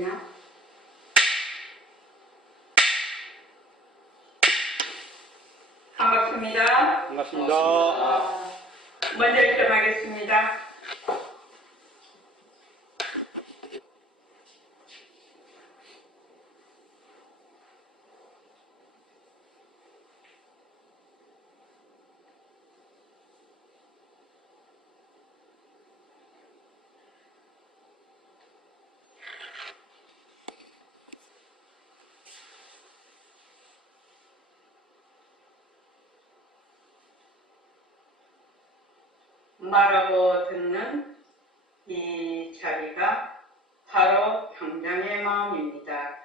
되나? 반갑습니다. 반갑습니다. 먼저 입장하겠습니다. 말하고 듣는 이 자리가 바로 당장의 마음입니다.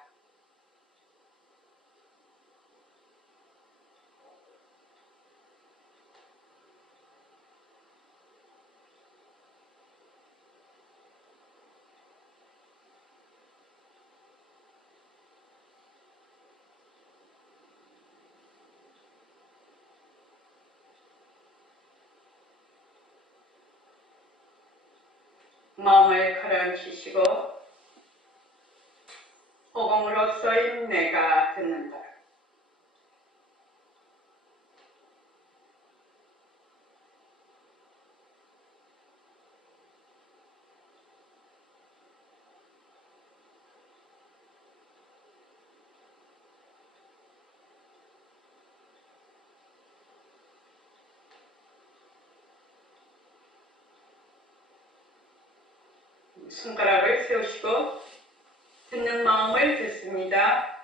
마음을 가라앉히시고 호공으로서인 내가 듣는다. 손가락을 세우시고 듣는 마음을 듣습니다.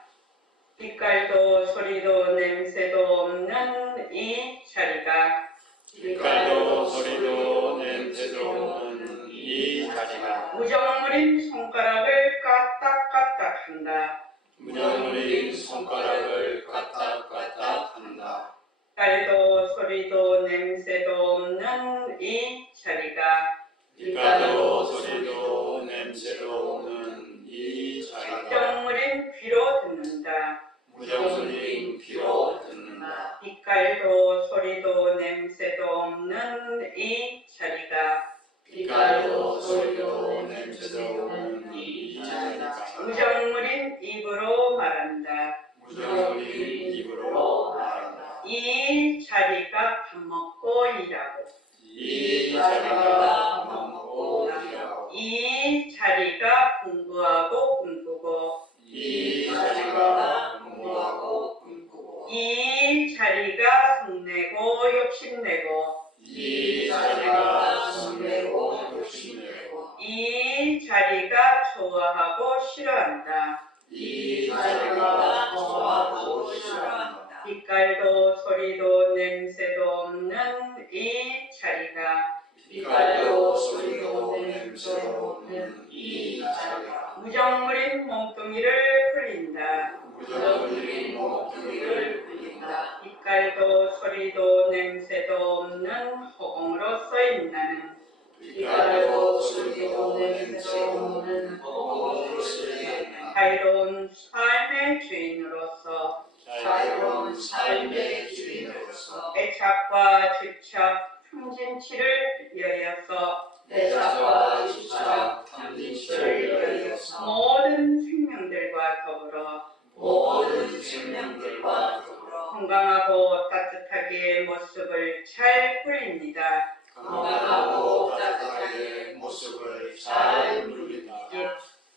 빛깔도 소리도 냄새도 없는 이 자리가 빛깔도 소리도 냄새도 없는 이 자리가 무정물인 손가락을 까딱까딱한다. 무정물인 손가락을 까딱까딱한다. 빛깔도 소리도 냄새도 없는 이 자리가 빛깔도 소리도 냄새도 없는 이 자리가 무정물인 귀로 듣는다. 무정물인 귀로 듣는다. 빛깔도 소리도 냄새도 없는 이 자리가 빛깔도 소리도 냄새도 없는 이 자리가 무정물인 입으로 말한다. 무정물인 입으로 말한다. 이 자리가 밥 먹고 일하고 이 자리가 먹고 일하고 이 자리가 공부하고 꿈꾸고 이 자리가 공부하고 꿈꾸고 이 자리가 성내고 욕심내고 이 자리가 성내고 욕심내고 이 자리가 좋아하고 싫어한다. 이 자리가 좋아하고 싫어한다. 빛깔도 소리도 냄새도 없는 이 자리가 빛깔도 소리도 냄새도 없는 이 자리가 무정물인 몸뚱이를 풀린다. 무정물인 몸뚱이를 풀린다. 빛깔도 소리도 냄새도 없는 허공으로서인 나는 빛깔도 소리도 냄새도 없는 허공으로서의 자유로운 삶의 주인으로서 자유로운 삶의 주인으로서 애착과 집착, 탐진치를 위하여서 애착과 집착, 탐진치를 위하여서 모든 생명들과 더불어 모든 생명들과 더불어 건강하고 따뜻하게 모습을 잘 꾸립니다. 건강하고 따뜻하게 모습을 잘 누립니다.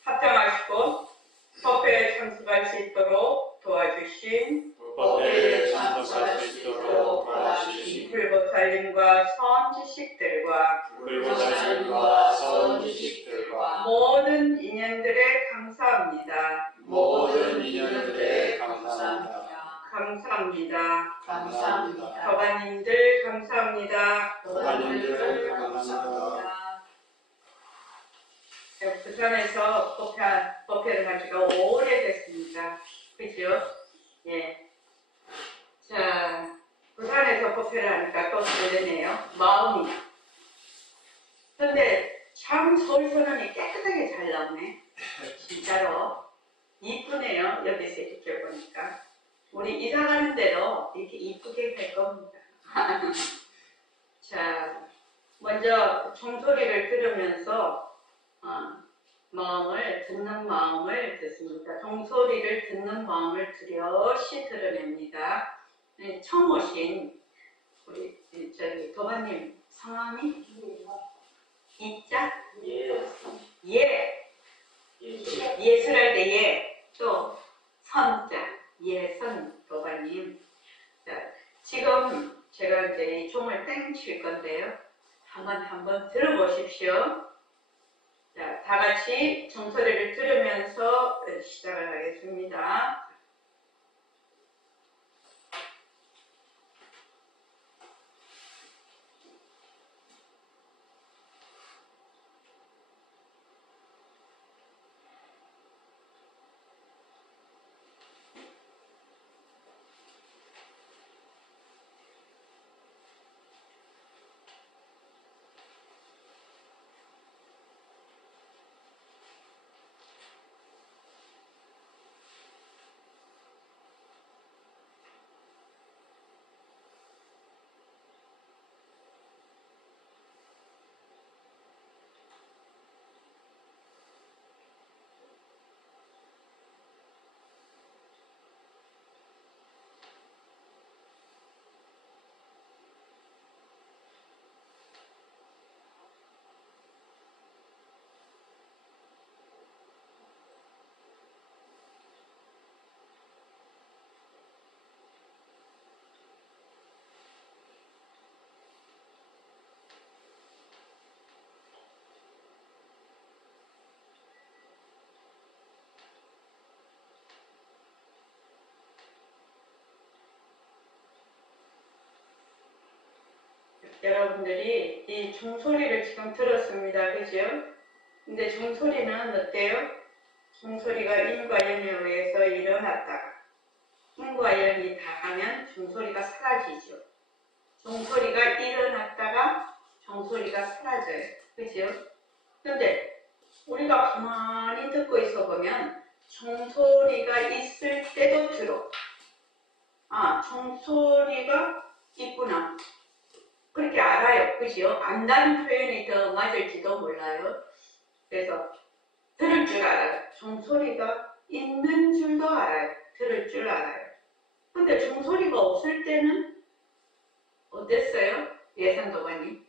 합장하시고 법회에 참석할 수 있도록 도와주신 법회에 참석할 수 있도록 도와주신 불보살님과 선지식들과 불보살님과 선지식들과 모든 인연들에 감사합니다. 모든 인연들에 감사합니다. 감사합니다. 감사합니다. 법안님들 감사합니다. 법안님들 감사합니다. 부산에서 법회를 한 지가 오래됐습니다. 그죠? 예. 자, 부산에서 법회를 하니까 또 설레네요. 마음이. 근데 참 서울 소년이 깨끗하게 잘 나오네. 진짜로. 이쁘네요. 여기서 이렇게 보니까. 우리 이사 가는 대로 이렇게 이쁘게 할 겁니다. 자, 먼저 종소리를 들으면서 마음을 듣는 마음을 듣습니다. 종소리를 듣는 마음을 뚜렷이 드러냅니다. 네, 처음 오신 우리 저기 도반님 성함이 이자 예 예술할 때 예 또 선자 예선 도반님. 자, 지금 제가 이제 이 종을 땡칠 건데요. 한번 들어보십시오. 자, 다 같이 종소리를 들으면서 시작을 하겠습니다. 여러분들이 이 종소리를 지금 들었습니다. 그죠? 근데 종소리는 어때요? 종소리가 인과 연에 의해서 일어났다가 인과 연이 닿으면 종소리가 사라지죠. 종소리가 일어났다가 종소리가 사라져요. 그죠? 근데 우리가 가만히 듣고 있어 보면 종소리가 있을 때도 들어. 아, 종소리가 있구나. 그렇게 알아요. 그죠? 안다는 표현이 더 맞을지도 몰라요. 그래서 들을 줄 알아요. 종소리가 있는 줄도 알아요. 들을 줄 알아요. 근데 종소리가 없을 때는 어땠어요? 예산도관님?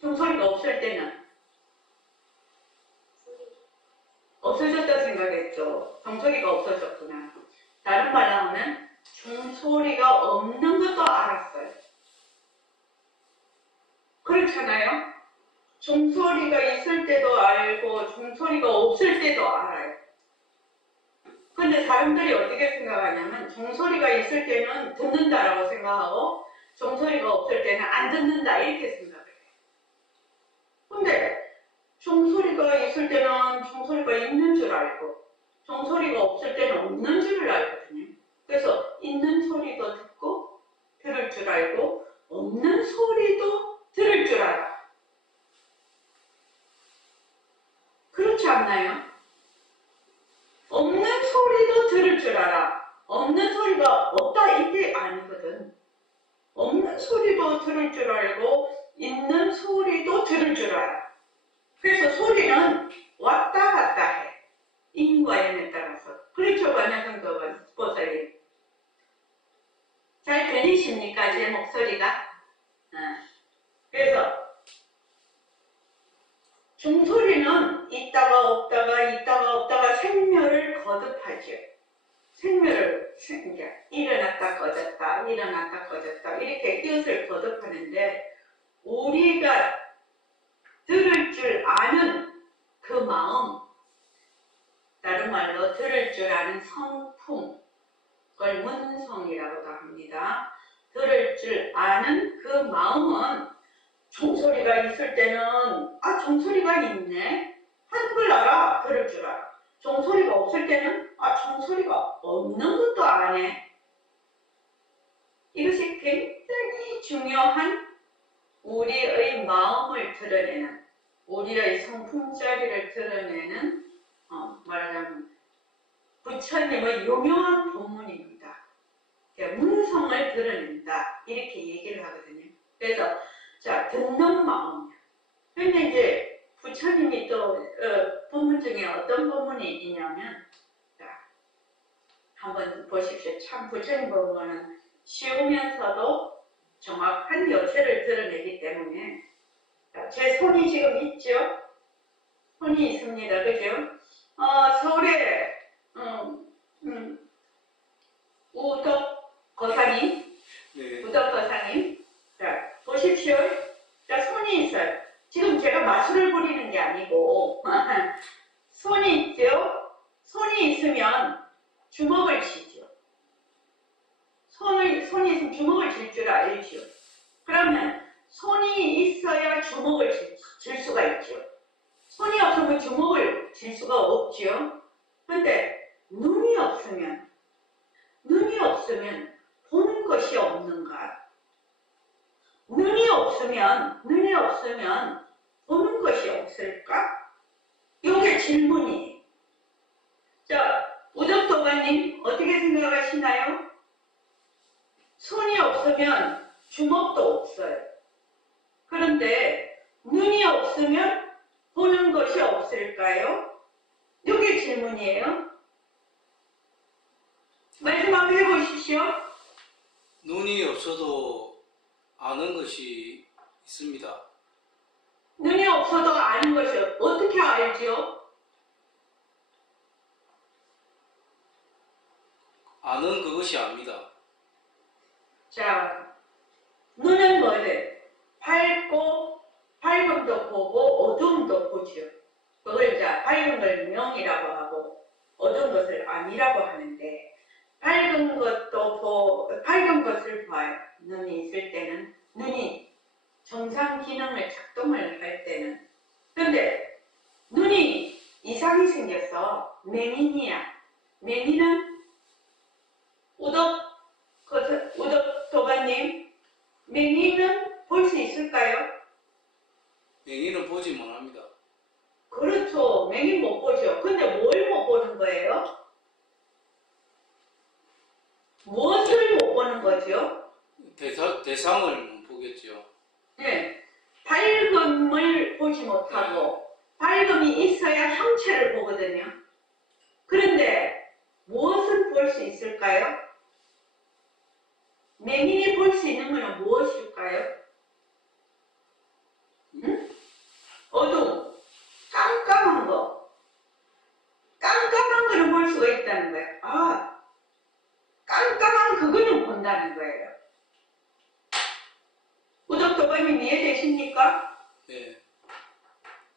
종소리가 없을 때는 없어졌다 생각했죠. 종소리가 없어졌구나. 다른 말로 하면 종소리가 없는 것도 알았어요. 그렇잖아요? 종소리가 있을 때도 알고 종소리가 없을 때도 알아요. 근데 사람들이 어떻게 생각하냐면 종소리가 있을 때는 듣는다라고 생각하고 종소리가 없을 때는 안 듣는다 이렇게 생각해요. 근데 종소리가 있을 때는 종소리가 있는 줄 알고 종소리가 없을 때는 없는 줄을 알거든요. 그래서 있는 소리도 듣고 들을 줄 알고 없는 소리도 들을 줄 알아. 그렇지 않나요? 없는 소리도 들을 줄 알아. 없는 소리가 없다 이게 아니거든. 없는 소리도 들을 줄 알고 있는 소리도 들을 줄 알아. 그래서 소리는 왔다 갔다 해. 인과연에 따라서. 그렇죠, 관야성도 보살님. 잘 들리십니까, 제 목소리가? 그래서 종소리는 있다가 없다가 생멸을 거듭하죠. 생멸을 일어났다 꺼졌다 일어났다 꺼졌다 이렇게 이것을 거듭하는데 우리가 들을 줄 아는 그 마음, 다른 말로 들을 줄 아는 성품, 그걸 문성이라고도 합니다. 들을 줄 아는 그 마음은 종소리가 있을 때는 아 종소리가 있네 하는 걸 알아. 들을 줄 알아. 종소리가 없을 때는 아 종소리가 없는 것도 아네. 이것이 굉장히 중요한 우리의 마음을 드러내는 우리의 성품자리를 드러내는 말하자면 부처님의 유명한 본문입니다. 문성을 드러낸다 이렇게 얘기를 하거든요. 그래서 자 듣는 마음. 근데 이제 본문 중에 어떤 본문이 있냐면, 자, 한번 보십시오. 참 부처님 본문은 쉬우면서도 정확한 요체를 드러내기 때문에, 자, 제 손이 지금 있죠? 손이 있습니다. 그죠? 서울에 우덕 거사님, 네. 우덕 거사님, 자 보십시오. 자 손이 있어요. 지금 제가 마술을 부리는 게 아니고 손이 있죠. 손이 있으면 주먹을 쥐죠. 손이 있으면 주먹을 쥘 줄 알죠. 그러면 손이 있어야 주먹을 쥘 수가 있죠. 손이 없으면 주먹을 쥘 수가 없죠. 근데 눈이 없으면 보는 것이 없는가? 눈이 없으면 보는 것이 없을까? 이게 질문이에요. 자, 우덕도가님 어떻게 생각하시나요? 손이 없으면 주먹도 없어요. 그런데 눈이 없으면 보는 것이 없을까요? 이게 질문이에요. 말씀 한번 해보십시오. 눈이 없어도 아는 것이 있습니다. 눈이 없어도 아는 것이 어떻게 알죠? 아는 그것이 압니다. 자, 눈은 뭐예요? 밝음도 보고 어두움도 보죠. 그걸 이제 밝은 걸 명이라고 하고 어두운 것을 암이라고 하는데 밝은 것을 봐요. 눈이 있을 때는 눈이 정상 기능을 작동을 할 때는. 그런데 눈이 이상이 생겼어. 맹인이야. 맹인은 우덕도가님, 맹인은 볼 수 있을까요? 맹인은 보지 못합니다. 그렇죠. 맹인 못 보죠. 근데 뭘 못 보는 거예요? 무엇을 못 보는 거죠? 대상을 못 보겠죠. 네. 밝음을 보지 못하고 밝음이 있어야 형체를 보거든요. 그런데 무엇을 볼 수 있을까요? 맹인이 볼 수 있는 것은 무엇일까요? 어두움, 깜깜한 거는 볼 수가 있다는 거예요. 깜깜한 그거는 본다는 거예요. 우덕도가님 이해되십니까? 네.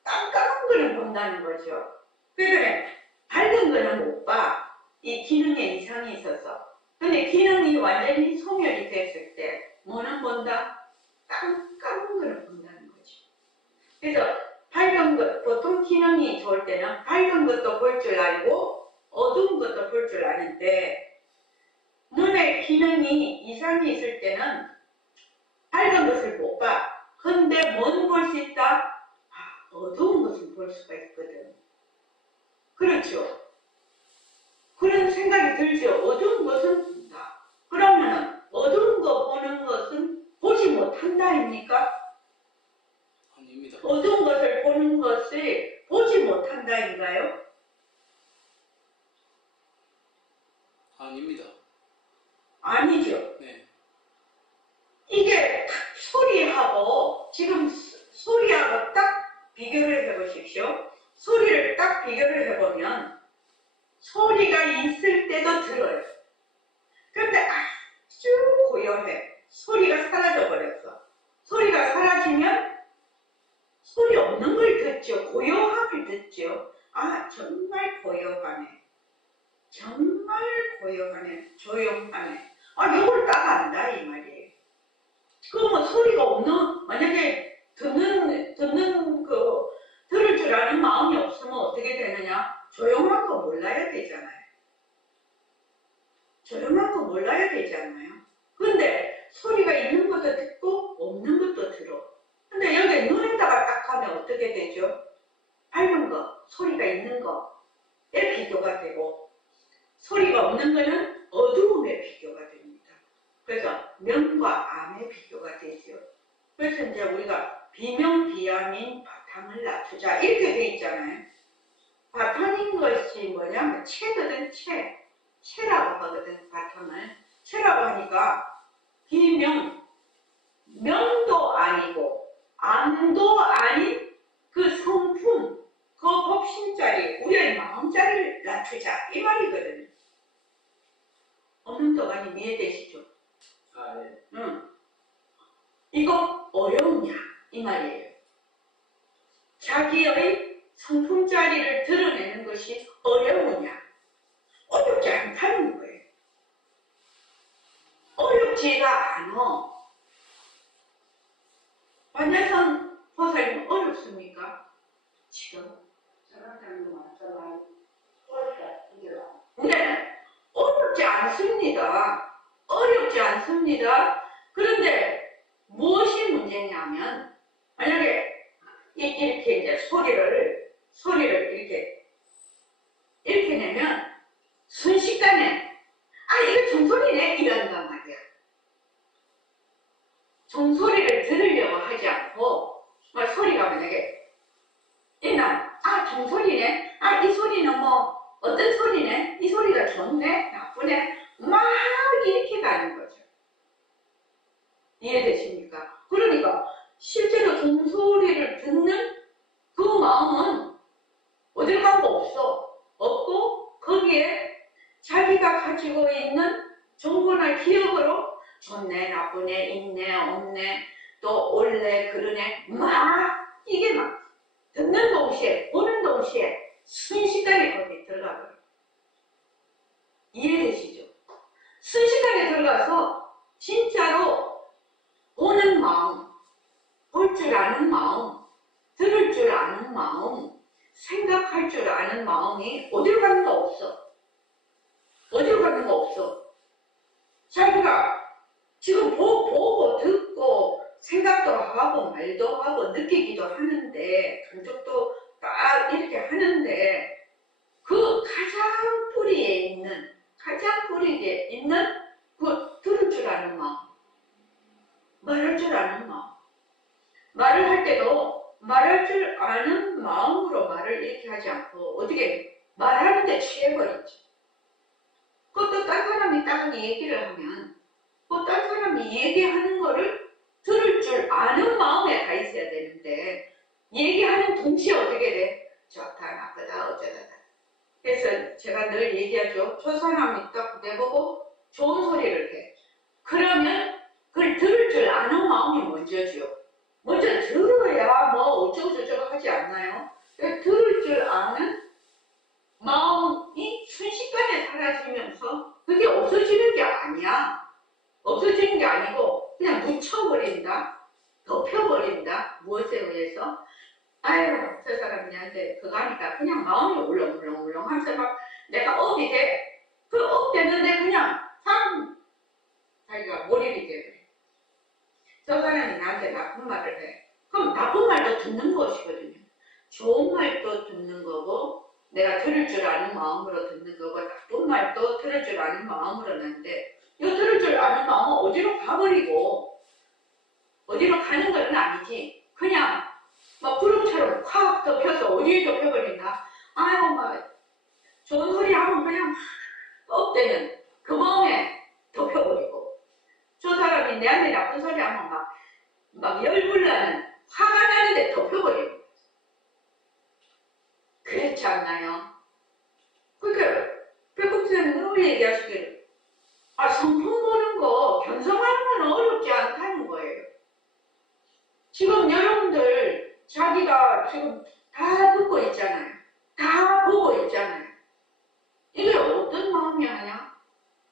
깜깜한 거는 본다는 거죠. 그래, 밝은 거는 못 봐. 이 기능에 이상이 있어서. 근데 기능이 완전히 소멸이 됐을 때 뭐는 본다? 깜깜한 거는 본다는 거죠. 그래서 밝은 것, 보통 기능이 좋을 때는 밝은 것도 볼 줄 알고 어두운 것도 볼 줄 아는데 눈의 기능이 이상이 있을 때는 밝은 것을 못 봐. 근데 뭔 볼 수 있다? 어두운 것을 볼 수가 있거든. 그렇죠? 그런 생각이 들죠. 어두운 것은 본다. 그러면 어두운 거 보는 것은 보지 못한다입니까? 아닙니다. 어두운 것을 보는 것을 보지 못한다인가요? 아닙니다. 아니죠. 네. 이게 소리하고 지금 소리하고 딱 비교를 해보십시오. 소리를 딱 비교를 해보면 소리가 있을 때도 들어요. 그런데 아주 고요해. 소리가 사라져버렸어. 소리가 사라지면 소리 없는 걸 듣죠. 고요함을 듣죠. 정말 고요하네. 정말 고요하네. 조용하네. 이걸 딱 안다 이 말이에요. 그러면 소리가 없는, 만약에 들을 줄 아는 마음이 없으면 어떻게 되느냐? 조용한 거 몰라야 되잖아요. 조용한 거 몰라야 되잖아요. 근데 소리가 있는 것도 듣고 없는 것도 들어. 근데 여기 눈에다가 딱 하면 어떻게 되죠? 밝은 거, 소리가 있는 거에 비교가 되고 소리가 없는 거는 어두움에 비교가 됩니다. 그래서 명과 암의 비교가 되죠. 그래서 이제 우리가 비명비암인 바탕 바탕을 낮추자 이렇게 돼 있잖아요. 바탕인 것이 뭐냐면 채거든. 채라고 하거든. 바탕을 채라고 하니까 비명, 명도 아니고 암도 아닌 그 성품, 그 법신자리, 우리의 마음자리를 낮추자 이 말이거든요. 없는 동안이 이해되시죠? 네. 응. 이거 어려우냐 이 말이에요. 자기의 성품자리를 드러내는 것이 어려우냐? 어렵지 않다는 거예요. 어렵지가 않아. 완자선 보살님 어렵습니까? 지금? 네, 어렵지 않습니다. 어렵지 않습니다. 그런데 무엇이 문제냐면 만약에 이렇게 이제 소리를 이렇게 내면 순식간에 이거 종소리네 이런단 말이야. 종소리를 들으려고 하지 않고 막 소리가 만약에 이날 종소리네, 이 소리는 뭐 어떤 소리네, 이 소리가 좋네 나쁘네 막 이렇게 가는 거죠. 이해되십니까? 그러니까 실제로 종소리를 듣는 그 마음은 어딜 간 거 없고 거기에 자기가 가지고 있는 정보나 기억으로 좋네 나쁘네 있네 없네 또 옳네 그러네 이게 막 듣는 동시에 보는 동시에 순식간에 거기 들어가 버려요. 이해되시죠? 순식간에 들어가서 진짜로 보는 마음, 볼 줄 아는 마음, 들을 줄 아는 마음, 생각할 줄 아는 마음이 어디로 가는 거 없어. 어디로 가는 거 없어. 자기가 지금 보고 듣고 생각도 하고 말도 하고 느끼기도 하는데 감정도 딱 이렇게 하는데 그 가장 뿌리에 있는 그 들을 줄 아는 마음, 말할 줄 아는 마음, 말을 할 때도 말할 줄 아는 마음으로 말을 이렇게 하지 않고 어떻게 말하는데 취해버리지. 그것도 딴 사람이 딱 얘기를 하면 딴 사람이 얘기하는 거를 들을 줄 아는 마음에 가 있어야 되는데 얘기하는 동시에 어떻게 돼? 좋다 나쁘다 어쩌다. 그래서 제가 늘 얘기하죠. 저 사람이 딱 내보고 좋은 소리를 해. 그러면 그걸 들을 줄 아는 마음이 먼저죠. 먼저 들어야 뭐 어쩌고저쩌고 하지 않나요? 들을 줄 아는 마음이 순식간에 사라지면서 그게 없어지는 게 아니야. 없어지는 게 아니고 그냥 묻혀버린다. 덮여버린다. 무엇에 의해서? 저 사람이 나한테 그거 하니까 그냥 마음이 울렁울렁 하면서 막 내가 업이 돼. 그 업 됐는데 그냥 자기가 몰입이 돼. 저 사람이 나한테 나쁜 말을 해. 그럼 나쁜 말도 듣는 것이거든요. 좋은 말도 듣는 거고 내가 들을 줄 아는 마음으로 듣는 거고 나쁜 말도 들을 줄 아는 마음으로 듣는데 이 들을 줄 아는 마음은 어디로 가버리고 어디로 가는 건 아니지. 그냥 막 구름처럼 확 덮여서 어디에 덮여버린다. 막 좋은 소리 하면 그냥 업되는 그 마음에 덮여버리고 저 사람이 내한테 나쁜 소리 하면 막 열불나는 화가 나는데 덮여버리고 그렇지 않나요? 그러니까 백금수는 늘 얘기하시기를 성품 보는 거 견성하는 건 어렵지 않다는 거예요. 지금 여러분들 자기가 지금 다 듣고 있잖아요. 다 보고 있잖아요. 이게 어떤 마음이 하냐?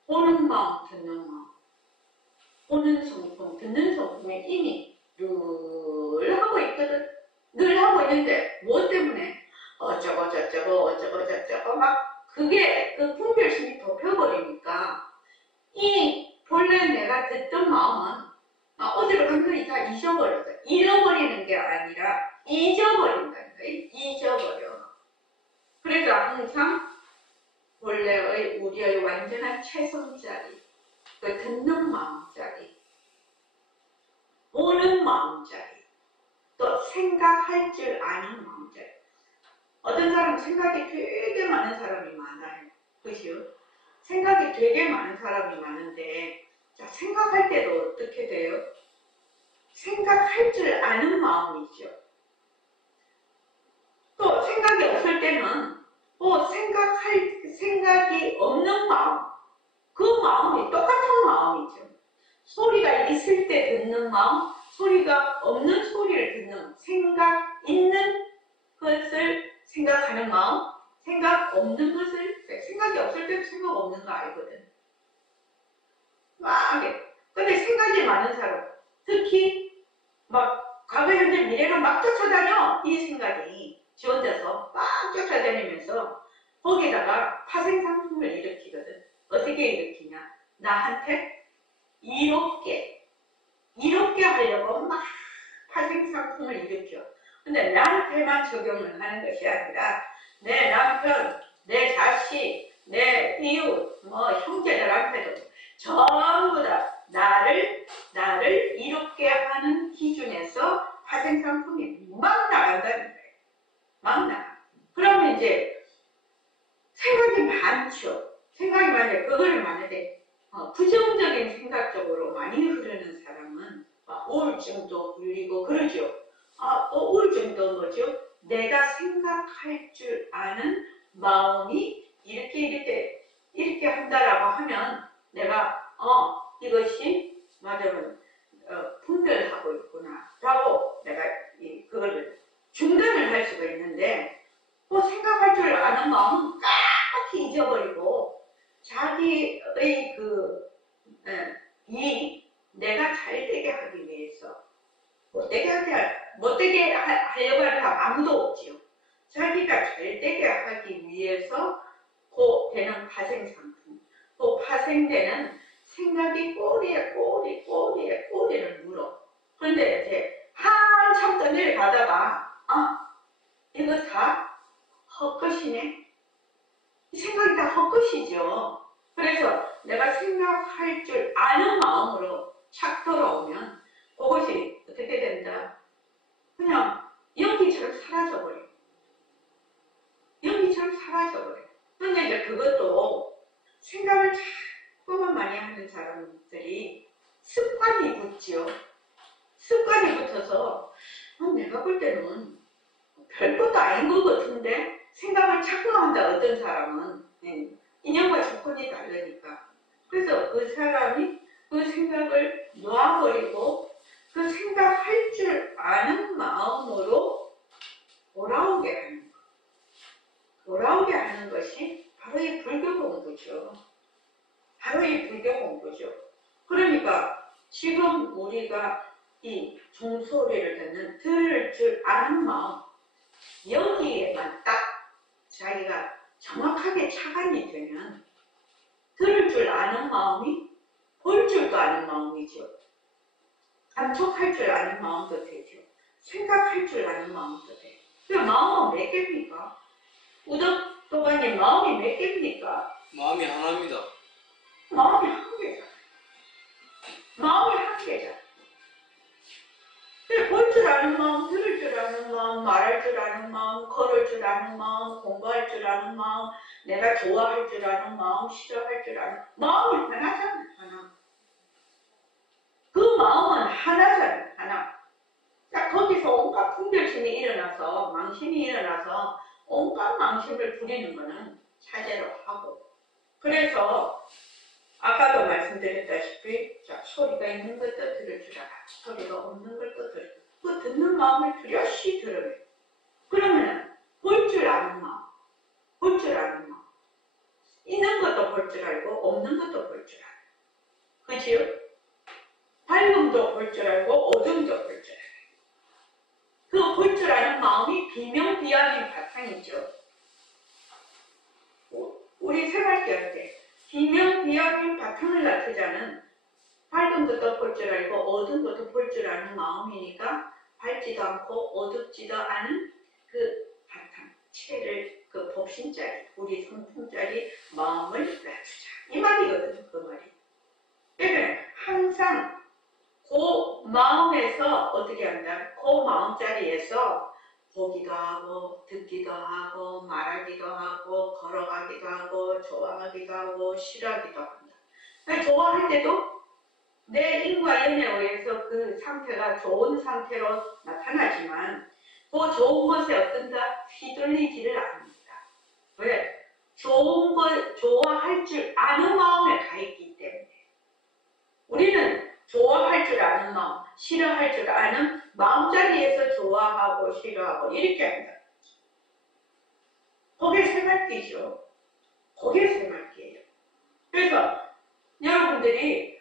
보는 마음, 듣는 마음. 보는 성품, 듣는 성품이 이미 늘 하고 있거든. 늘 하고 있는데 무엇 때문에? 어쩌고 저쩌고 막 그게 그 분별심이 덮여버리니까 이 본래 내가 듣던 마음은 어디로 간 거니 다 잊어버렸어. 잃어버리는 게 아니라 잊어버린다는 거예요. 잊어버려. 그래서 항상 본래의 우리의 완전한 최선자리, 그 듣는 마음자리, 보는 마음자리, 또 생각할 줄 아는 어떤 사람은 생각이 되게 많은 사람이 많아요. 그죠? 생각이 되게 많은 사람이 많은데, 자, 생각할 때도 어떻게 돼요? 생각할 줄 아는 마음이죠. 또 생각이 없을 때는 생각이 없는 마음, 그 마음이 똑같은 마음이죠. 소리가 있을 때 듣는 마음, 소리가 없는 소리를 듣는, 생각 있는 것을 생각하는 마음, 생각 없는 것을, 생각이 없을 때도 생각 없는 거 알거든. 막, 근데 생각이 많은 사람, 특히 막 과거, 현재, 미래를 막 쫓아다녀. 이 생각이 지 혼자서 막 쫓아다니면서 거기다가 파생상품을 일으키거든. 어떻게 일으키냐? 나한테 이롭게 하려고 막 파생상품을 일으켜. 근데 나한테만 적용을 하는 것이 아니라 내 남편, 내 자식, 내 이웃, 뭐 형제들한테도 전부 다 나를 이롭게 하는 기준에서 파생상품이 막 나간다는 거예요. 막 나가. 그러면 이제 생각이 많죠. 생각이 많은데 그거를 많은데 부정적인 생각 쪽으로 많이 흐르는 사람은 우울증도 불리고 그러죠. 우울증도 뭐죠? 내가 생각할 줄 아는 마음이 이렇게 한다라고 하면 내가 이것이 맞으면 분별하고 있구나라고 내가 그걸 중단을 할 수가 있는데 생각할 줄 아는 마음은 까맣게 잊어버리고 자기의 내가 잘 되게 하기 위해서 못되게 하려고 하는 사람 아무도 없지요. 자기가 잘 되게 하기 위해서 되는 파생상품, 파생되는 생각이 꼬리를 물어. 그런데 이제 한참 더 내려가다가 이거 다 헛것이네. 생각이 다 헛것이죠. 그래서 내가 생각할 줄 아는 마음으로 착 돌아오면 그것이 어떻게 된다? 그냥 연기처럼 사라져버려. 그런데 이제 그것도 생각을 자꾸만 많이 하는 사람들이 습관이 붙죠. 습관이 붙어서 내가 볼 때는 별것도 아닌 것 같은데 생각을 자꾸만 한다. 어떤 사람은 인연과 조건이 다르니까. 그래서 그 사람이 그 생각을 놔버리고 그 생각할 줄 아는 마음으로 돌아오게 하는 것이 바로 이 불교 공부죠. 그러니까 지금 우리가 이 종소리를 들을 줄 아는 마음, 여기에만 딱 자기가 정확하게 착안이 되면 들을 줄 아는 마음이 볼 줄도 아는 마음이죠. 감촉할 줄 아는 마음도 되죠. 생각할 줄 아는 마음도 돼요. 그 마음은 몇 개입니까? 우덕도반님 마음이 몇 개입니까? 마음이 하나입니다. 마음이 한 개잖아. 볼 줄 아는 마음, 들을 줄 아는 마음, 말할 줄 아는 마음, 걸을 줄 아는 마음, 공부할 줄 아는 마음, 내가 좋아할 줄 아는 마음, 싫어할 줄 아는 마음이 하나잖아, 하나. 그 마음은 하나잖아, 하나. 딱 거기서 온갖 분별심이 일어나서, 망심이 일어나서 온갖 망심을 부리는 거는 차제로 하고. 그래서 아까도 말씀드렸다시피 소리가 있는 것도 들을 줄 알아. 소리가 없는 것도 들을 줄 알아. 그 듣는 마음을 뚜렷이 들으면 그러면 볼 줄 아는 마음. 있는 것도 볼 줄 알고 없는 것도 볼 줄 알아. 그치요? 밝음도 볼 줄 알고 어둠도 볼 줄 알아. 그 볼 줄 아는 마음이 비명비약인 바탕이죠. 우리 생활기 할 때 비명비약인 바탕을 나타내자는 밝은 것도 볼 줄 알고 어두운 것도 볼 줄 아는 마음이니까 밝지도 않고 어둡지도 않은 그 바탕, 채를 그 법신짜리, 우리 성품짜리 마음을 낮추자. 이 말이거든요, 그 말이. 그러니까 항상 그 마음에서 어떻게 한다? 그 마음자리에서 보기도 하고 듣기도 하고 말하기도 하고 걸어가기도 하고 좋아하기도 하고 싫어하기도 한다. 좋아할 때도 내 인과 연에 의해서 그 상태가 좋은 상태로 나타나지만 그 좋은 것에 어떤가 휘둘리지를 않는다. 왜? 좋은 걸 좋아할 줄 아는 마음에 가 있기 때문에. 우리는 좋아할 줄 아는 마음, 싫어할 줄 아는 마음자리에서 좋아하고 싫어하고 이렇게 한다. 그게 생활기죠. 그게 생활기예요. 그래서 여러분들이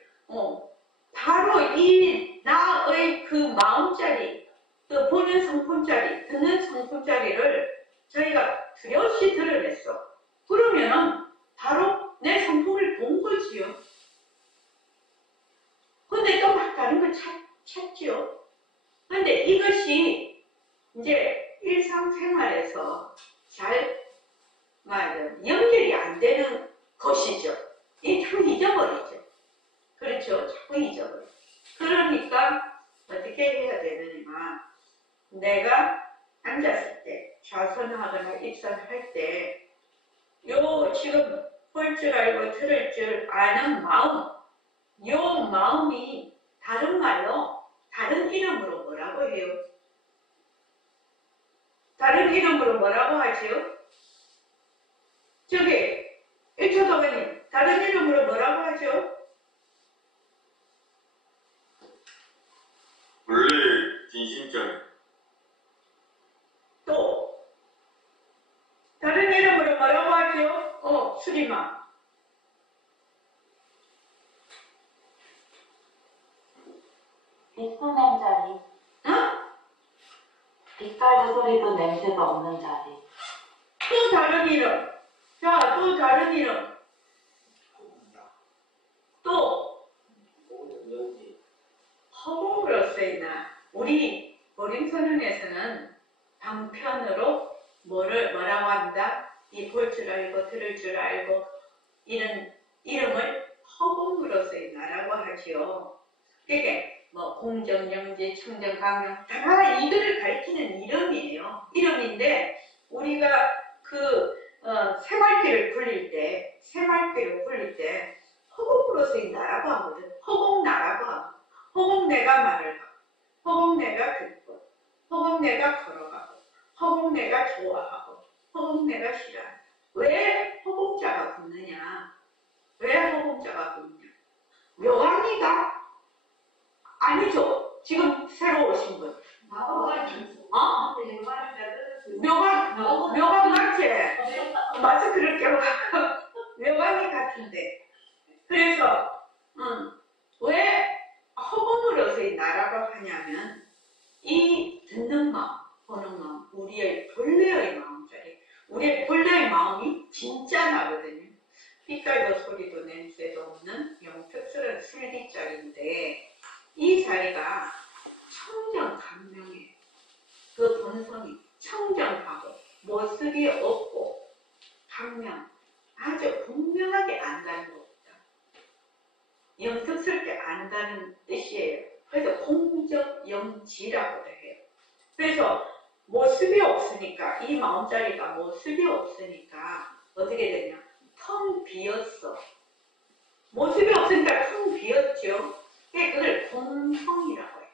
바로 이 나의 그 마음자리, 그 보는 성품자리, 듣는 성품자리를 저희가 뚜렷이 드러냈어. 그러면은 바로 내 성품을 본 거지요. 근데 또 막 다른 걸 찾지요. 근데 이것이 이제 일상생활에서 잘 연결이 안 되는 것이죠. 이 자꾸 잊어버리죠. 그렇죠. 자꾸 잊어버려. 그러니까 어떻게 해야 되느냐. 내가 앉았을 때, 좌선하거나 입선할 때, 지금 볼 줄 알고 들을 줄 아는 마음, 요 마음이 다른 말로, 다른 이름으로 뭐라고 해요? 다른 이름으로 뭐라고 하지요? 저기, 1초 도배님, 다른 이름으로 뭐라고 하죠? 원래 진심전. 또, 다른 이름으로 뭐라고 하죠? 수리마. 빛소낸 자리. 어? 빛깔도 소리도 냄새도 없는 자리. 또 다른 이름. 자, 또 다른 이름. 또, 허공으로 쓰이나. 우리 보림선언에서는 방편으로 뭐라고 한다? 이 볼 줄 알고 들을 줄 알고 이런 이름을 허공으로 쓰이나라고 하지요. 그게 공정영지, 청정강령 다 이거를 가리키는 이름이에요. 이름인데 우리가 새말귀를 굴릴 때 허공으로 쓰인다라고 하거든. 허공나라고 하고 허공내가 말을 하고 허공내가 듣고 허공내가 걸어가고 허공내가 좋아하고 허공내가 싫어한다. 왜 허공자가 붙느냐? 왜 허공자가 붙느냐? 묘강이가? 아니죠. 지금 새로 오신 분. 묘강 맞지? 마스크를 껴고 묘강이 같은데. 그래서 왜 허공으로 쓰인다라고 하냐면 이 듣는 마음, 보는 마음, 우리의 본래의 마음자리, 우리의 본래의 마음이 진짜 나거든요. 빛깔도 소리도 냄새도 없는 영특스러운 슬기자리인데 이 자리가 청정감명해. 그 본성이 청정하고 모습이 없고 감명, 아주 분명하게 안다는 것이다. 영특스럽게 안다는 뜻이에요. 그래서 공적영지라고도 해요. 그래서 모습이 없으니까 이 마음자리가 모습이 없으니까 어떻게 되냐? 텅 비었어. 모습이 없으니까 텅 비었죠. 그걸 공성이라고 해요.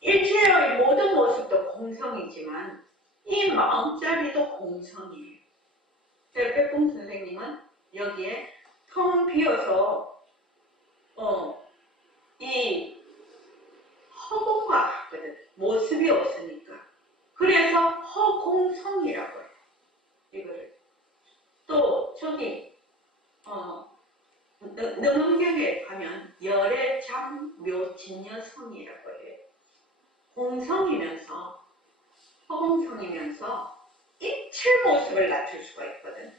일체의 모든 모습도 공성이지만 이 마음자리도 공성이에요. 백봉 선생님은 여기에 텅 비어서 이 허공과 같거든. 모습이 없으니까. 그래서 허공성이라고 해요. 이거를. 또 저기 능엄경에 가면 열애장묘진여성이라고 해요. 공성이면서 허공성이면서 일체 모습을 낮출 수가 있거든.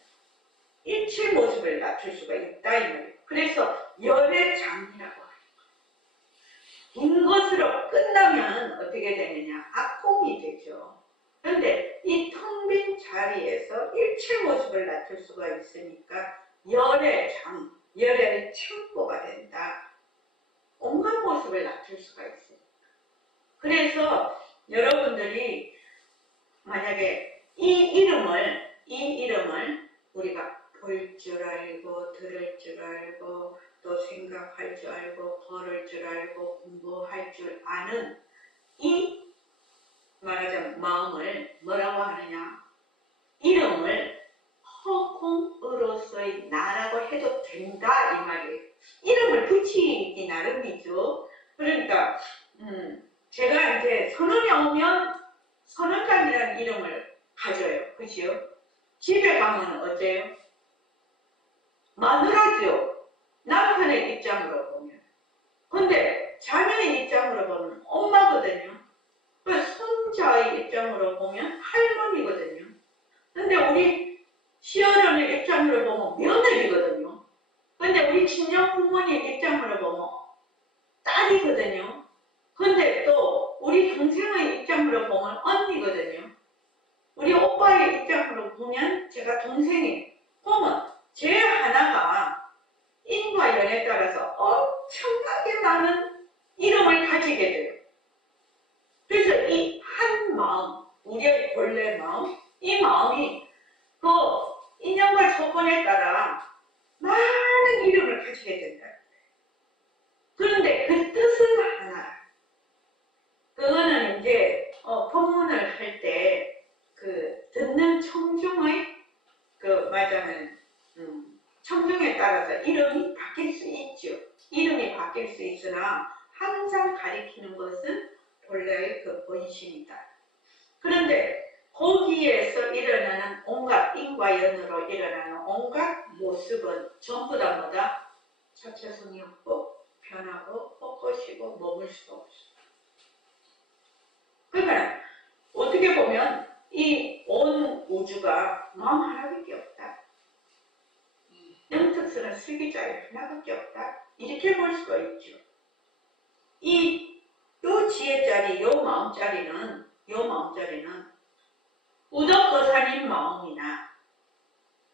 일체 모습을 낮출 수가 있다 이 말이에요. 그래서 열애장이라고 해요. 긴 것으로 끝나면 어떻게 되느냐? 악공이 되죠. 그런데 이 텅 빈 자리에서 일체 모습을 낮출 수가 있으니까 열애장, 열애는 창고가 된다. 온갖 모습을 낮출 수가 있습니다. 그래서 여러분들이 만약에 이 이름을 우리가 볼 줄 알고, 들을 줄 알고, 또 생각할 줄 알고, 걸을 줄 알고, 공부할 줄 아는 이 말하자면 마음을 뭐라고 하느냐? 이름을 허공으로서의 나라고 해도 된다 이 말이에요. 이름을 붙이기 나름이죠. 그러니까 제가 이제 선언이 오면 선언장이라는 이름을 가져요. 그죠? 집에 가면 어때요? 마누라죠. 남편의 입장으로 보면. 근데 자녀의 입장으로 보면 엄마거든요. 손자의 입장으로 보면 할머니거든요. 근데 우리 시어른의 입장으로 보면 며느리거든요. 근데 우리 친정 부모님 입장으로 보면 딸이거든요. 근데 또 우리 동생의 입장으로 보면 언니거든요. 우리 오빠의 입장으로 보면 제가 동생이에요. 그러면 제 하나가 인과 연에 따라서 엄청나게 많은 이름을 가지게 돼요. 그래서 이 한 마음, 우리의 본래 마음, 이 마음이 그 인연과 조건에 따라 많은 이름을 가지게 된다. 그런데 그 뜻은 하나. 그거는 이제 법문을 할 때 그 듣는 청중의 그 말하자면 청중에 따라서 이름이 바뀔 수 있죠. 이름이 바뀔 수 있으나 항상 가리키는 것은 본래의 그 본심이다. 그런데 거기에서 일어나는 온갖 인과연으로 일어나는 온갖 모습은 전부 다 뭐다? 자체성이 없고 변하고 헛것이고 머물 수가 없어. 그러니까 어떻게 보면 이 온 우주가 마음 하나밖에 없다. 영특스러운 슬기자의 하나밖에 없다. 이렇게 볼 수가 있죠. 요 지혜짜리, 요 마음짜리는 우덕거사님 마음이나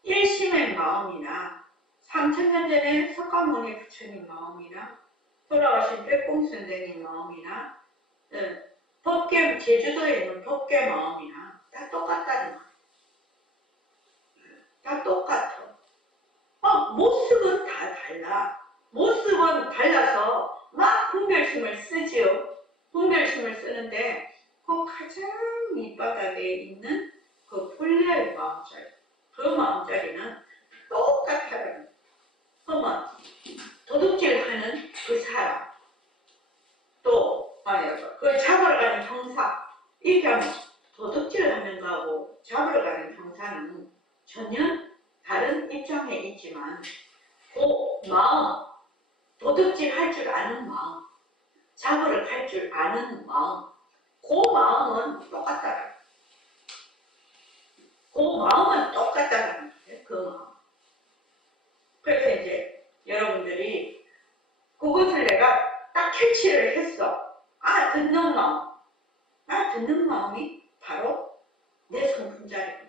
일심의 마음이나 3000년 전에 석가모니 부처님 마음이나 돌아가신 백공 선생님 마음이나 법계, 제주도에 있는 법계 마음이나 다 똑같다는 거예요. 다 똑같아. 모습은 다 달라. 모습은 달라서 막 분별심을 쓰지요. 분별심을 쓰는데 그 가장 밑바닥에 있는 그 본래의 마음자리, 그 마음자리는 똑같아요. 그러면 도둑질하는 그 사람, 또 그걸 잡으러 가는 형사, 이렇게 하면 도둑질하는 거하고 잡으러 가는 형사는 전혀 다른 입장에 있지만 그 마음, 도둑질 할 줄 아는 마음, 잡으러 갈 줄 아는 마음, 그 마음은 똑같다라. 그 마음은 똑같다라는 거예요. 그 마음. 그래서 이제 여러분들이 그것을 내가 딱 캐치를 했어. 듣는 마음. 듣는 마음이 바로 내 성품자리구나.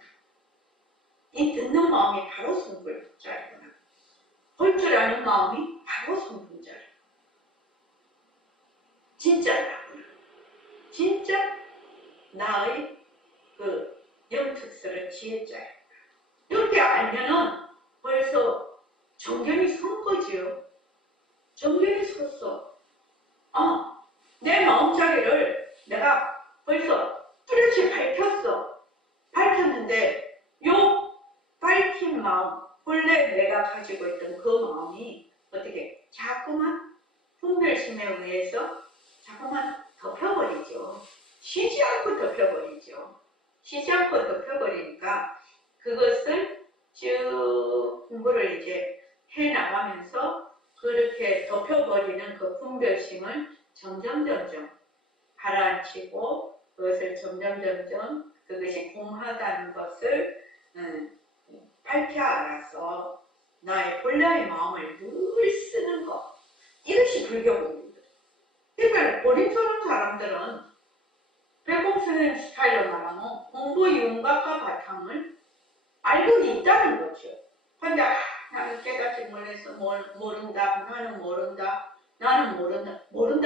이 듣는 마음이 바로 성품자리구나. 볼 줄 아는 마음이 바로 성품자리. 진짜 나구나. 진짜 나의 그 영특스러운 지혜자야. 이렇게 알면은 벌써 정견이 선 거지요. 정견이 섰어. 내 마음자리를 내가 벌써 뚜렷이 밝혔어. 밝혔는데 요 밝힌 마음, 본래 내가 가지고 있던 그 마음이 어떻게 자꾸만 분별심에 의해서 자꾸만 덮여버리죠. 쉬지 않고 덮여버리죠. 쉬지 않고 덮여버리니까 그것을 쭉 공부를 이제 해나가면서 그렇게 덮여버리는 그 분별심을 점점 가라앉히고 그것을 점점 그것이 공하다는 것을 밝혀 알아서 나의 본래의 마음을 늘 쓰는 것. 이것이 불교 공부입니다. 그러니까 본인처럼 사람들은 백공선생 스타일로 말하면 공부 윤곽과 바탕을 알고 있다는 거죠. 근데 나는 깨닫지 못해서 모른다. 나는 모른다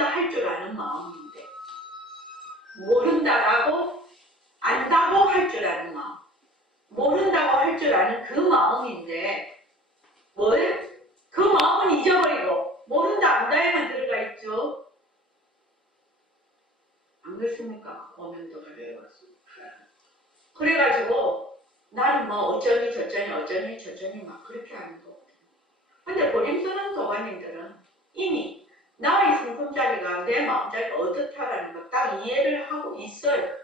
할 줄 아는 마음인데 모른다라고 안다고 할 줄 아는 마음. 모른다고 할 줄 아는 그 마음인데 그 마음은 잊어버리고 모른다 안다에만 들어가 있죠. 안 그렇습니까? 오면도가. 그래가지고 나는 뭐 어쩌니 저쩌니 막 그렇게 하는 거거든요. 근데 보림서는 도가님들은 이미 나의 성품자리가 내 마음자리가 어떻다라는 걸 딱 이해를 하고 있어요.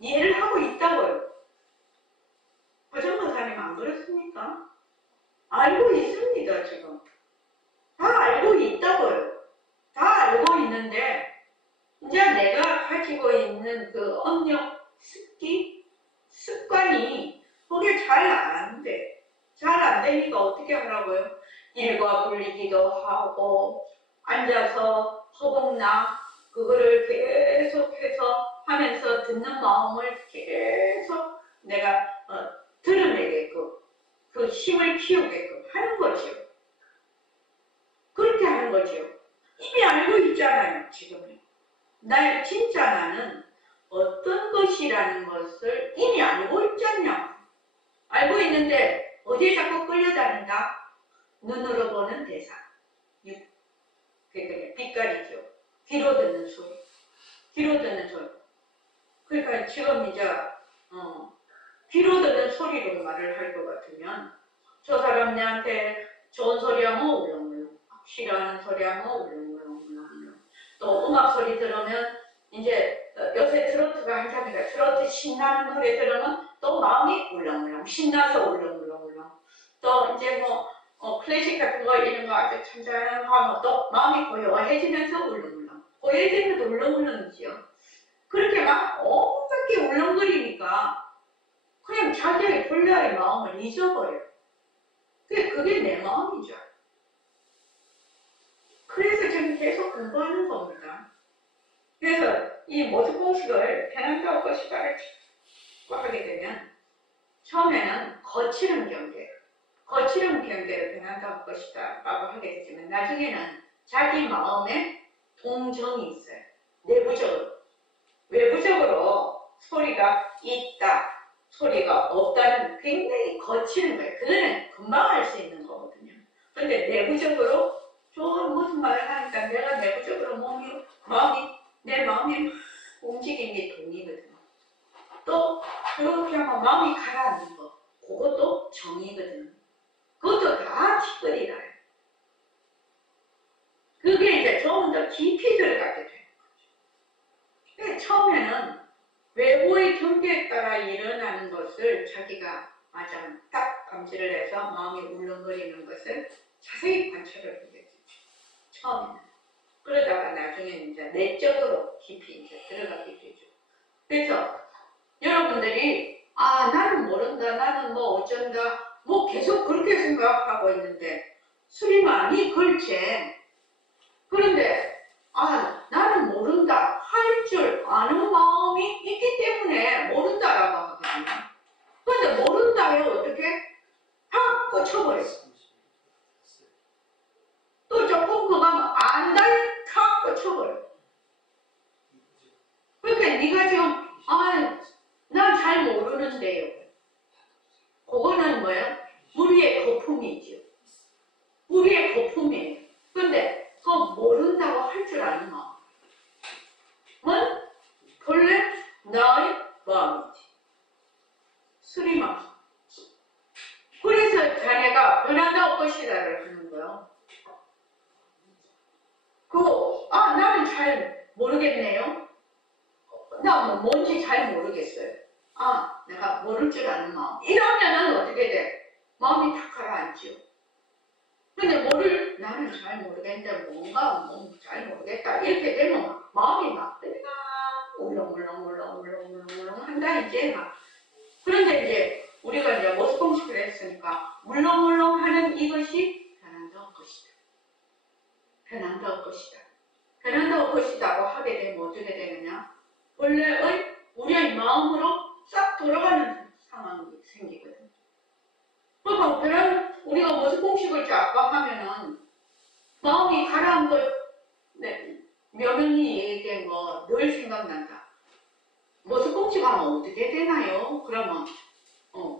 이해를 하고 있다고요. 허정마사님 안 그렇습니까? 알고 있습니다. 지금 다 알고 있다고요. 다 알고 있는데 이제 내가 가지고 있는 그 업력, 습관이 그게 잘 안 돼. 잘 안 되니까 어떻게 하라고요? 일과 불리기도 하고 앉아서 허공나 그거를 계속해서 하면서 듣는 마음을 계속 내가 드러내게끔 그 힘을 키우게끔 하는 거죠. 그렇게 하는 거죠. 이미 알고 있잖아요. 지금은. 진짜 나는 어떤 것이라는 것을 이미 알고 있잖냐. 알고 있는데 어디에 자꾸 끌려다닌다? 눈으로 보는 대상. 그러니까 빛깔이죠. 귀로 듣는 소리. 귀로 듣는 소리. 그러니까 지금 이제 귀로 듣는 소리로 말을 할 것 같으면 저 사람 내한테 좋은 소리 하면 울렁울렁, 싫어하는 소리 하면 울렁울렁. 또 음악 소리 들으면 이제 요새 트로트가 한창이니까 트로트 신나는 노래 들으면 또 마음이 울렁울렁, 신나서 울렁울렁. 또 이제 클래식 같은 거 이런 거 아주 찬찬하면 또 마음이 고요해지면서 울렁울렁. 고요해지면서 울렁울렁이지요. 그렇게 막 온갖 게 울렁거리니까 그냥 자기의 본래의 마음을 잊어버려요. 그게 내 마음이죠. 그래서 지금 계속 공부하는 겁니다. 그래서 이 모습 공식을 편안하고 것이다를 하게 되면 처음에는 거칠은 경계를 편안하고 것이다 라고 하게 되지만 나중에는 자기 마음에 동정이 있어요. 내부적으로. 외부적으로 소리가 있다, 소리가 없다는 굉장히 거치는 거예요. 그거는 금방 알 수 있는 거거든요. 그런데 내부적으로 무슨 말을 하니까 내가 내부적으로 내 마음이 움직임이 동이거든요. 또 그렇게 하면 마음이 가라앉는 거, 그것도 정이거든요. 그것도 다 티끌이라요. 그게 이제 좀 더 깊이 들어가게 돼요. 근데 처음에는 외부의 경계에 따라 일어나는 것을 자기가 딱 감지를 해서 마음이 울렁거리는 것을 자세히 관찰을 하게 되죠. 처음에는. 그러다가 나중에는 이제 내적으로 깊이 이제 들어가게 되죠. 그래서 여러분들이 나는 모른다, 나는 뭐 어쩐다, 뭐 계속 그렇게 생각하고 있는데 수리만이 걸지. 그런데 나는 모른다 할 줄 아는 마음이 있기 때문에 모른다라고 하거든요. 그런데 모른다에 어떻게 확 꽂혀버려요. 또 조금 그거 하면 안다에 탁 꽂혀버려요. 그러니까 네가 지금 난 잘 모르는데요. 그거는 뭐예요? 우리의 거품이죠. 우리의 거품이에요. 근데 그 모른다고 할 줄 아는 마음은 본래 나의 마음이지. 수리마음. 그래서 자네가 변한다고 것이다를 하는 거예요. 나는 잘 모르겠네요. 나 뭔지 잘 모르겠어요. 내가 모를 줄 아는 마음. 이러면은 어떻게 돼? 마음이 탁 가라앉죠. 근데 나는 잘 모르겠는데 뭔가 잘 모르겠다. 이렇게 되면 마음이 막 울렁울렁 한다 이제 막. 그런데 이제 우리가 이제 모습 공식을 했으니까 울렁울렁 하는 이것이 편안다울 것이다. 편안다울 것이다. 편안다울 것이다고 하게 되면 어떻게 되느냐? 원래의 우리의 마음으로 싹 돌아가는 상황이 생기거든. 그러니까 우리가 모습 공식을 자꾸 하면은 마음이 가라앉은 거, 묘명이 얘기한 거 늘 생각난다. 모스꿈치가면 어떻게 되나요? 그러면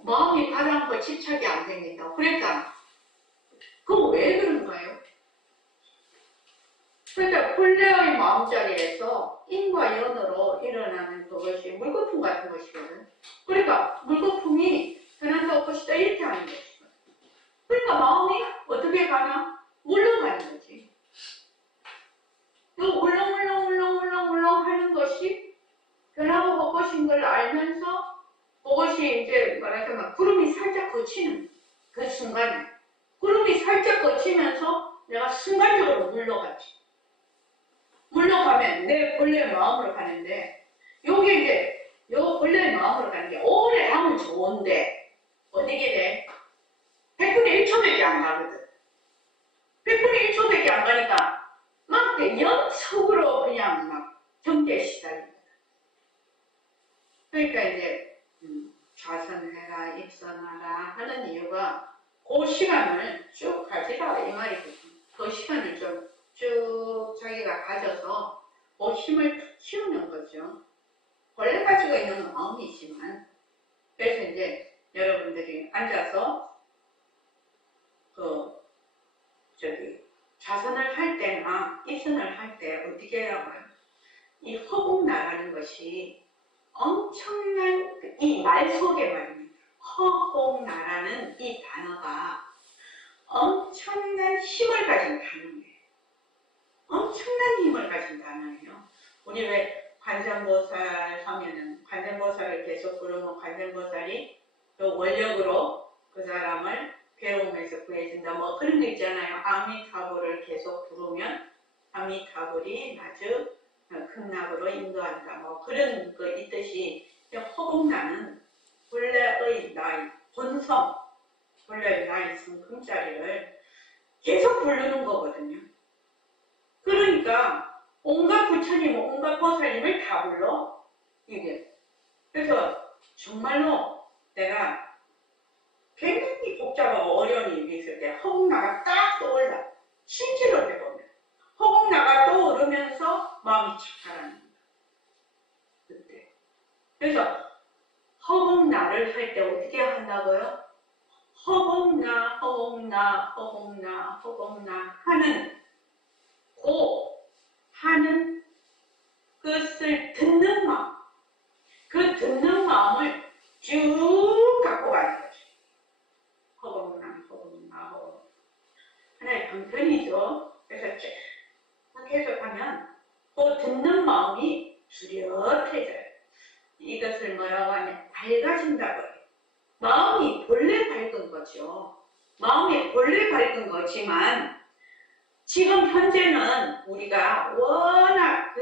마음이 가라앉고 거 집착이 안 생긴다고 그랬잖아. 그거 왜 그런가요? 그러니까 본래의 마음자리에서 인과 연으로 일어나는 그것이 물거품 같은 것이거든. 그러니까 물거품이 변한다고 것이다 이렇게 하는 것이거든. 그러니까 마음이 어떻게 가나? 물러가는 거지. 그 울렁울렁 하는 것이 변하고 벚꽃인 걸 알면서 그것이 이제 말하자면 구름이 살짝 거치는 그 순간에 구름이 살짝 거치면서 내가 순간적으로 물러가지. 물러가면 내 본래의 마음으로 가는데 요게 이제 요 본래의 마음으로 가는 게 오래 하면 좋은데 어떻게 돼? 100분의 1초밖에 안 가거든. 100분의 1초밖에 안 가니까 막 연속으로 그냥 막 경계에 시달립니다. 그러니까 이제 좌선해라 입선하라 하는 이유가 그 시간을 쭉 가지라 이 말이거든요. 그 시간을 좀 쭉 자기가 가져서 그 힘을 툭 키우는 거죠. 원래 가지고 있는 마음이지만 그래서 이제 여러분들이 앉아서 좌선을 할 때나 입선을 할 때 어떻게 하라고요? 이 허공 나가는 것이 엄청난 이 말 속에 말입니다. 허공 나라는 이 단어가 엄청난 힘을 가진 단어예요. 엄청난 힘을 가진 단어예요. 우리 왜 관세음보살 하면은 관세음보살을 계속 부르면 관세음보살이 또 원력으로 그 사람을 괴로움에서 구해준다 뭐 그런 거 있잖아요. 아미타불을 계속 부르면 아미타불이 아주 극락으로 인도한다 뭐 그런 거 있듯이 허공나는 본래의 나의 본성 본래의 나의 성품자리를 계속 부르는 거거든요. 그러니까 온갖 부처님, 온갖 보살님을 다 불러 이게. 그래서 정말로 내가 굉장히 복잡하고 어려운 일이 있을 때 허공나가 딱 떠올라. 실제로 해보면 허공나가 떠오르면서 마음이 착하라는 거야. 그때. 그래서 허공나를 할 때 어떻게 한다고요? 허공나 하는 하는 것을 듣는 마음, 그 듣는 마음을 쭉 갖고 가는 거죠. 허공나. 하나의 방편이죠. 그래서 쭉 계속 하면 그 듣는 마음이 뚜렷해져요. 이것을 뭐라고 하면 밝아진다고 해요. 마음이 본래 밝은 거죠. 마음이 본래 밝은 거지만 지금 현재는 우리가 워낙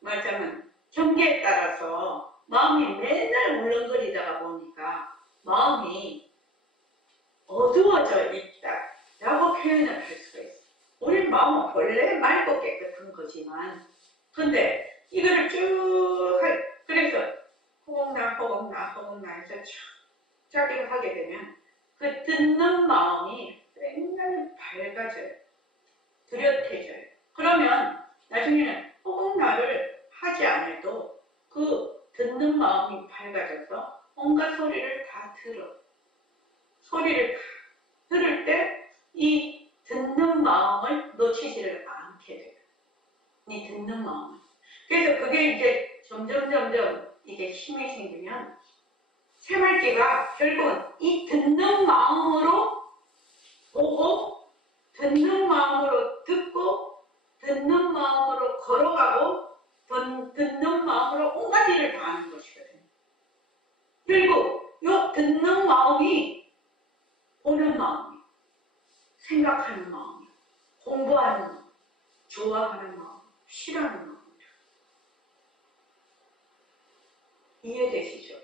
말하자면 경계에 따라서 마음이 맨날 울렁거리다가 보니까 마음이 어두워져 있다라고 표현을 할 수가 있어요. 우리 마음은 본래 맑고 깨끗한 거지만 근데 이거를 그래서 허공나 해서 자기가 하게 되면 그 듣는 마음이 맨날 밝아져요. 뚜렷해져요. 그러면 나중에는 허공나를 하지 않아도 그 듣는 마음이 밝아져서 온갖 소리를 다 들어. 소리를 다 들을 때 이 듣는 마음을 놓치지를 않게 돼요. 이 듣는 마음을. 그래서 그게 이제 점점 이게 힘이 생기면 새말기가 결국은 이 듣는 마음으로 보고 듣는 마음으로 듣고 듣는 마음으로 걸어가고 듣는 마음으로 온갖 일을 다 하는 것이거든요. 결국 이 듣는 마음이 보는 마음이 생각하는 마음이 공부하는 마음 좋아하는 마음 싫어하는 마음 이해되시죠?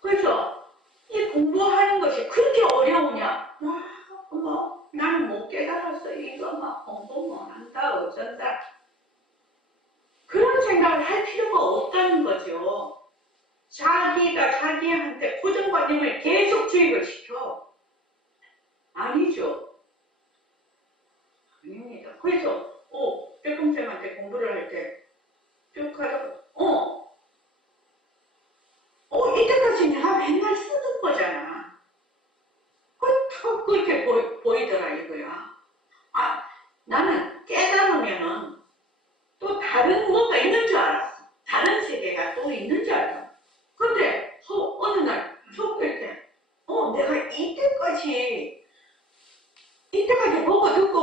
그래서 이 공부하는 것이 그렇게 어려우냐? 나는 못 깨달았어. 이거 막 공부 못 한다. 어쩐다. 그런 생각을 할 필요가 없다는 거죠. 자기가 자기한테 고정관념을 계속 주입을 시켜. 아니죠. 아닙니다. 그래서 백금쌤한테 공부를 할 때 쭉 하다가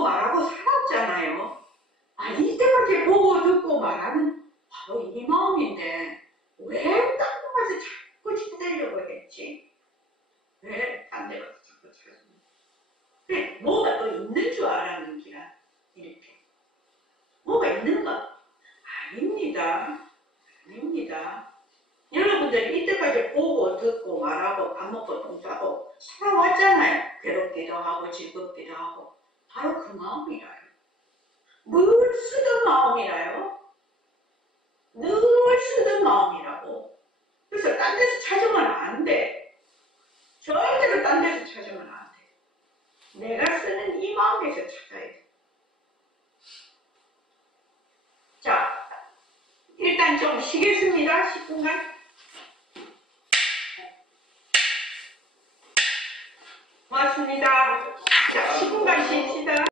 듣고 말하고 살았잖아요. 아, 이때까지 보고 듣고 말하는 바로 이 마음인데 왜 딴 데 가서 자꾸 찾으려고 했지? 왜 딴 데 가서 자꾸 찾는? 그래, 뭐가 또 있는 줄 알았는지라 이렇게. 뭐가 있는가? 아닙니다. 아닙니다. 여러분들이 이때까지 보고 듣고 말하고 밥 먹고 똥 싸고 살아왔잖아요. 괴롭기도 하고 즐겁기도 하고. 바로 그 마음이라요. 늘 쓰던 마음이라요. 늘 쓰던 마음이라고. 그래서 딴 데서 찾으면 안 돼. 절대로 딴 데서 찾으면 안 돼. 내가 쓰는 이 마음에서 찾아야 돼. 자, 일단 좀 쉬겠습니다. 10분간. 고맙습니다. 자, 10분간 쉽시다.